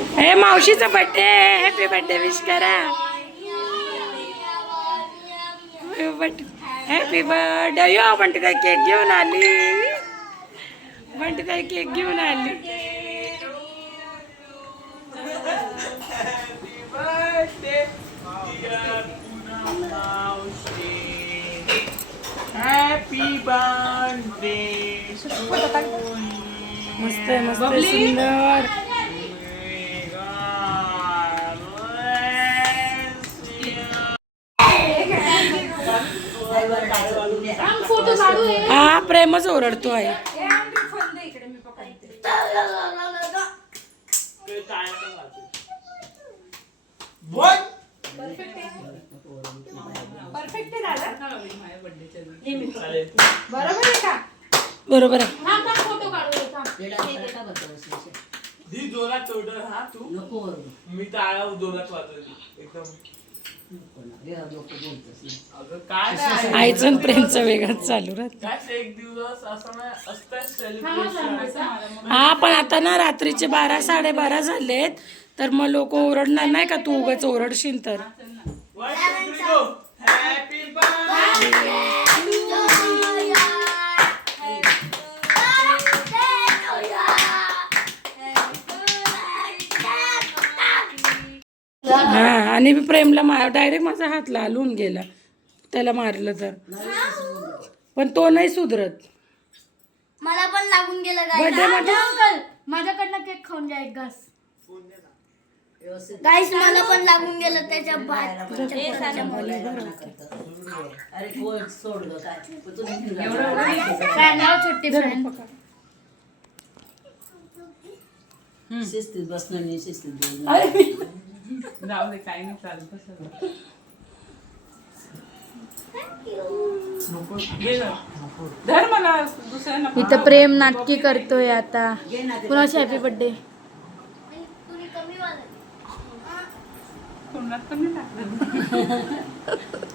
हे मावशीचा birthday, happy birthday wish करा. Happy birthday. यो बंटी ताई केक घेऊन आली. बंटी ताई केक घेऊन आली. Happy birthday. मस्त आहे, मस्त आहे, सुंदर. हा प्रेमच ओरडतो आहे. बरोबर आहे. जोरात हा तू नको. मी टाळा जोरात वाजवली एकदम. काय आईचं प्रेमचं वेगळंच चालू राहत. एक दिवस असं असतं सेलिब्रेशन. हा पण आता ना रात्रीचे 12 12:30 झालेत, तर मग लोक ओरडणार नाही का, तू उगाच ओरडशील तर. Happy birthday. हा आणि प्रेमला डायरेक्ट माझा हात लालून गेला त्याला मारलं तर. पण तो नाही सुधरत. मला पण लागून गेलं बर्थडे मध्ये माझ्याकडनं केक खाऊन घ्या एक घास. गाईस मला पण लागून गेलं त्याच्या छोटी शिस्तीत बसणं नाही, शिस्तीत जाऊ दे, काही नाही चालत. इथं प्रेम नाटकी करतोय आता. कुणाची happy birthday.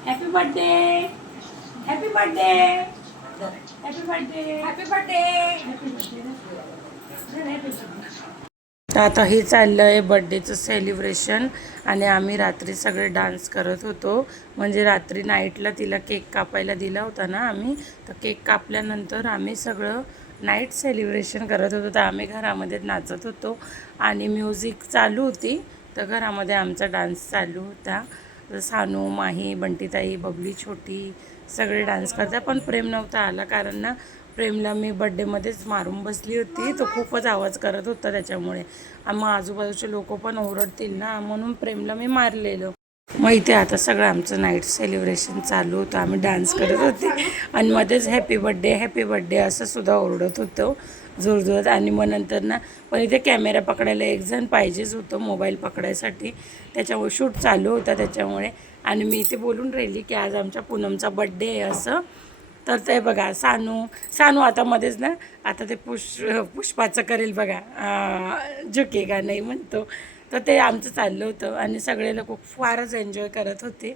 Happy birthday, happy birthday, happy birthday, happy birthday. आता हे चाललं आहे बड्डेचं सेलिब्रेशन. आणि आम्ही रात्री सगळे डान्स करत होतो. म्हणजे रात्री नाईटला तिला केक कापायला दिला होता ना आम्ही, तर केक कापल्यानंतर आम्ही सगळं नाईट सेलिब्रेशन करत होतो. तर आम्ही घरामध्ये नाचत होतो आणि म्युझिक चालू होती, तर घरामध्ये आमचा डान्स चालू होता. तर सानू, माही, बंटीताई, बबली, छोटी सगळे डान्स करतात. पण प्रेम नव्हता आला, कारण ना प्रेमला मी बड्डेमध्येच मारून बसली होती. तो खूपच आवाज करत होता, त्याच्यामुळे मग आजूबाजूचे लोक पण ओरडतील ना, म्हणून प्रेमला मी मारलेलं. मग इथे आता सगळं आमचं नाईट सेलिब्रेशन चालू होतं. आम्ही डान्स करत होते आणि मध्येच हॅपी बड्डे असं सुद्धा ओरडत होतं जोरजोरात. आणि मग नंतर ना, पण इथे कॅमेरा पकडायला एक जण पाहिजेच होतं मोबाईल पकडायसाठी, त्याच्यामुळे शूट चालू होता त्याच्यामुळे. आणि मी इथे बोलून राहिली की आज आमच्या पूनमचा बड्डे आहे असं. तर ते बघा सानू आता मध्येच ना, आता ते पुष्पाचं करेल बघा, झुकेगा नाही म्हणतो. तर ते आमचं चाललं होतं आणि सगळे लोक फारच एन्जॉय करत होते.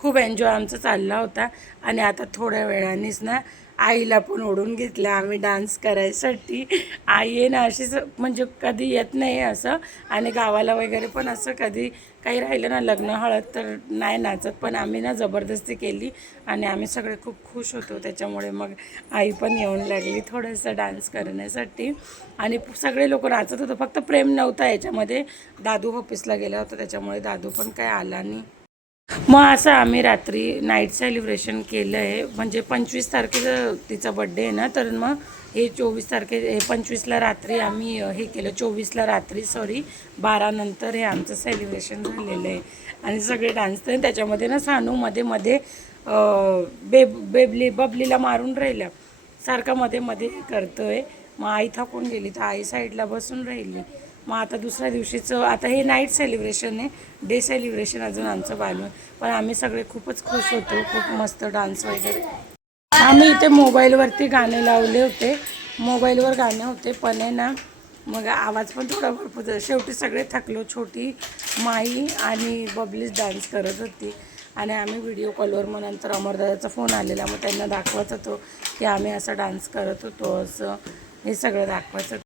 खूप एन्जॉय आमचा चालला होता. आणि आता थोड्या वेळानेच ना आईला पण ओढून घेतलं आम्ही डान्स करायसाठी. आई आहे ना अशीच, म्हणजे कधी येत नाही असं, आणि गावाला वगैरे पण असं कधी काही राहिलं ना, लग्न हळद, तर नाही नाचत. पण आम्ही ना जबरदस्ती केली आणि आम्ही सगळे खूप खुश होतो. त्याच्यामुळे मग आई पण येऊन लागली थोडंसं डान्स करण्यासाठी. आणि सगळे लोक नाचत होतं, फक्त प्रेम नव्हता याच्यामध्ये. दादू ऑफिसला गेला होता, त्याच्यामुळे दादू पण काय आला नाही. मग असं आम्ही रात्री नाईट सेलिब्रेशन केलं आहे. म्हणजे 25 तारखेचा तिचा बड्डे आहे ना, तर मग हे 25ला रात्री आम्ही हे केलं, 24ला रात्री 12 नंतर हे आमचं सेलिब्रेशन झालेलं आहे. आणि सगळे डान्स तर त्याच्यामध्ये ना सानू मध्ये बबलीला मारून राहिलं सारखा मध्ये करतोय. मग आई थकून गेली तर आई साईडला बसून राहिली. मग आता दुसऱ्या दिवशीचं, आता हे नाईट सेलिब्रेशन आहे, डे सेलिब्रेशन अजून आमचं बालून. पण आम्ही सगळे खूपच खुश होतो, खूप मस्त डान्स वगैरे. आम्ही इथे मोबाईलवरती गाणे लावले होते, मोबाईलवर गाणे होते, पण आहे ना मग आवाज पण थोडा भरपूर. शेवटी सगळे थकलो, छोटी, माई आणि बबलीच डान्स करत होती. आणि आम्ही व्हिडिओ कॉलवर, मग नंतर अमरदादाचा फोन आलेला, मग त्यांना दाखवत होतो की आम्ही असा डान्स करत होतो, असं हे सगळं दाखवायचं.